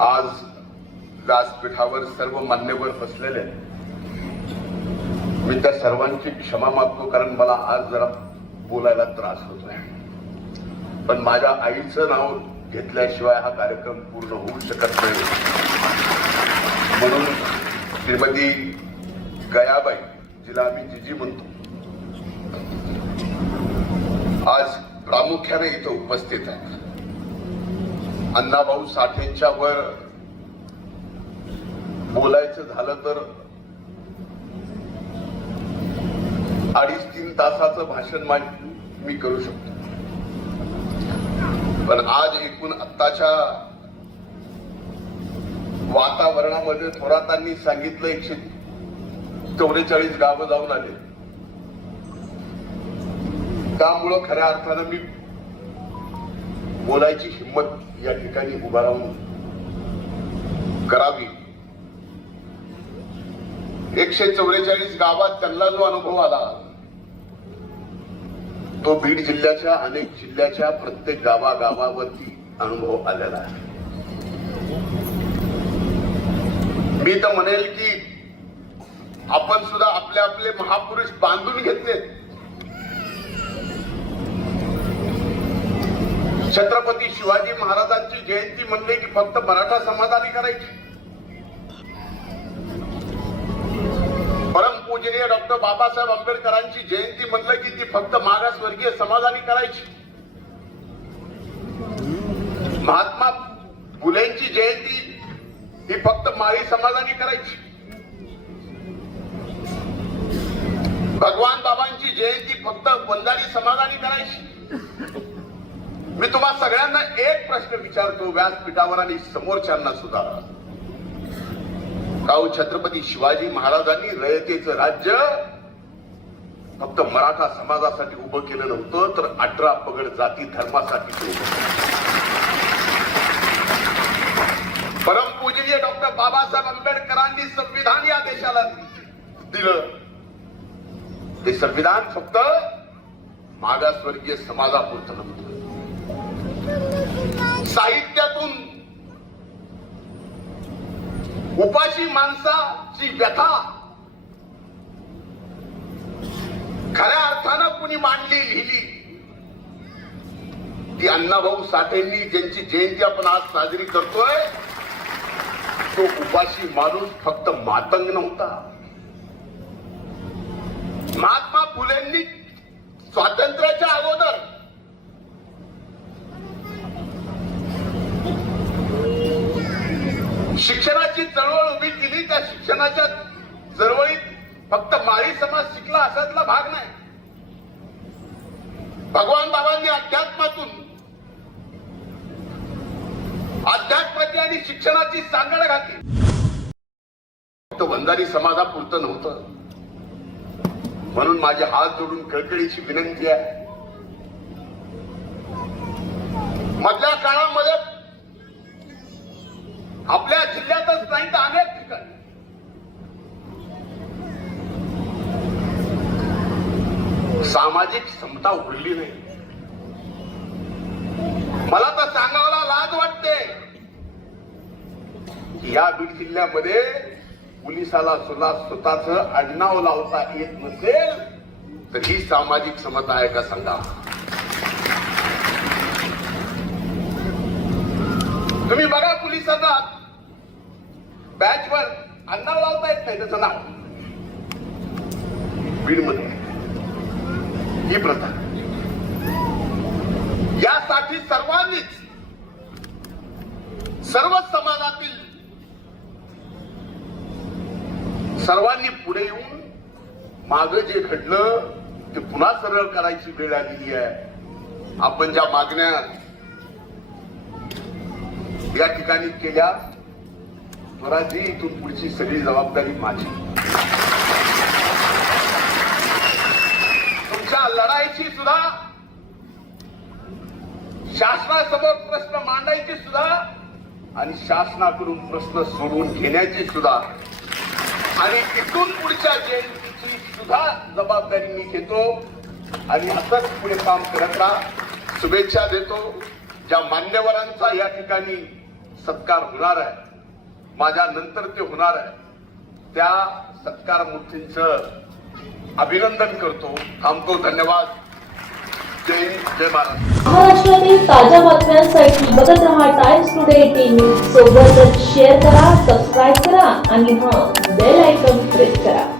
आज व्यासपीठावर सर्व मान्यवर बसलेले आहेत. मी त्या सर्वांची क्षमा मागतो कारण मला आज जरा बोलायला त्रास होतोय पण माझ्या आईचं नाव घेतल्याशिवाय हा कार्यक्रम पूर्ण होऊ शकत नाही. म्हणून श्रीमती गयाबाई जिला आम्ही जिजी म्हणतो आज प्रामुख्याने इथं उपस्थित आहेत. अण्णाभाऊ साठेंच्या वर बोलायचं झालं तर अडीच तीन तासाचं भाषण मी करू शकतो. पण आज एकूण आत्ताच्या वातावरणामध्ये थोरातांनी सांगितलं एकशे चौवेचाळीस गावं जाऊन आले. त्यामुळं खऱ्या अर्थानं मी बोलायची हिंमत या ठिकाणी उभा राहून करावी. एकशे चौवेचाळीस गावात त्यांना जो अनुभव आला तो बीड जिल्ह्याच्या अनेक जिल्ह्याच्या प्रत्येक गावागावावरती अनुभव आलेला आहे. मी तर म्हणेल की आपण सुद्धा आपले आपले महापुरुष बांधून घेतले छत्रपती शिवाजी महाराजांची जयंती म्हणले की फक्त मराठा समाजाने करायची. परमपूजनीय डॉक्टर बाबासाहेब आंबेडकरांची जयंती म्हणलं की ती फक्त मागासवर्गीय समाजाने करायची. महात्मा फुलेंची जयंती ही फक्त माळी समाजाने करायची. भगवान बाबांची जयंती फक्त बंधारी समाजाने करायची. मी तुम्हा सगळ्यांना एक प्रश्न विचारतो व्यासपीठावर आणि समोरच्यांना सुद्धा. काऊ हो छत्रपती शिवाजी महाराजांनी रयतेचं राज्य फक्त मराठा समाजासाठी उभं केलं नव्हतं तर अठरा पगड जाती धर्मासाठी ते उभं परमपूजनीय डॉक्टर बाबासाहेब आंबेडकरांनी संविधान या देशाला दिलं. ते संविधान फक्त मागासवर्गीय समाजापुरतं नव्हतं. साहित्यातून उपाशी माणसाची व्यथा खऱ्या अर्थानं कुणी मांडली लिहिली? ती अण्णाभाऊ साठेंनी ज्यांची जयंती आपण आज साजरी करतोय तो उपाशी माणूस फक्त मातंग नव्हता. महात्मा शिक्षणाची चळवळ उभी केली त्या शिक्षणाच्या चळवळीत फक्त माळी समाज शिकला असातला भाग नाही. भगवान बाबांनी अध्यात्मातून अध्यात्माची आणि शिक्षणाची सांगड घातली. फक्त वंजारी समाजापुरतं नव्हतं. म्हणून माझे हात जोडून कळकळीची विनंती आहे. मधल्या काळामध्ये आपल्या जिल्ह्यातच नाही तर अनेक ठिकाणी सामाजिक क्षमता उघडली नाही. मला तर सांगायला लाज वाटते. या बीड जिल्ह्यामध्ये पोलिसाला सुद्धा स्वतःच आडनाव लावता येत नसेल तर ही सामाजिक समता आहे का सांगा? तुम्ही बघा पोलिसांना. बॅचवर आडनाव लावता येत नाही त्याचं नाव. बीडमध्ये. ही प्रथा. यासाठी सर्वांनीच सर्व समाजातील सर्वांनी पुढे येऊन माग जे घडलं ते पुन्हा सरळ करायची वेळ आलेली आहे. आपण ज्या मागण्या या ठिकाणी केल्या स्वराजी इथून पुढची सगळी जबाबदारी माझी. तुमच्या लढाईची सुद्धा शासनासमोर प्रश्न मांडायचे सुद्धा आणि शासनाकडून प्रश्न सोडवून घेण्याची सुद्धा. आणि तिथून पुढच्या जयंतीची सुद्धा जबाबदारी मी घेतो आणि असंच पुढे काम करत राहा. शुभेच्छा देतो. ज्या मान्यवरांचा या ठिकाणी सत्कार होणार आहे माझ्या नंतर ते होणार आहे त्या सत्कार मूर्तींचं अभिनंदन करतो. थांबतो. धन्यवाद. जय जय महाराष्ट्र महाराष्ट्रातील ताज्या बातम्यांसाठी बघत रहा टाइम्स टुडे टीव्ही सोबतच शेअर करा सबस्क्राईब करा आणि हा बेल आयकॉन प्रेस करा.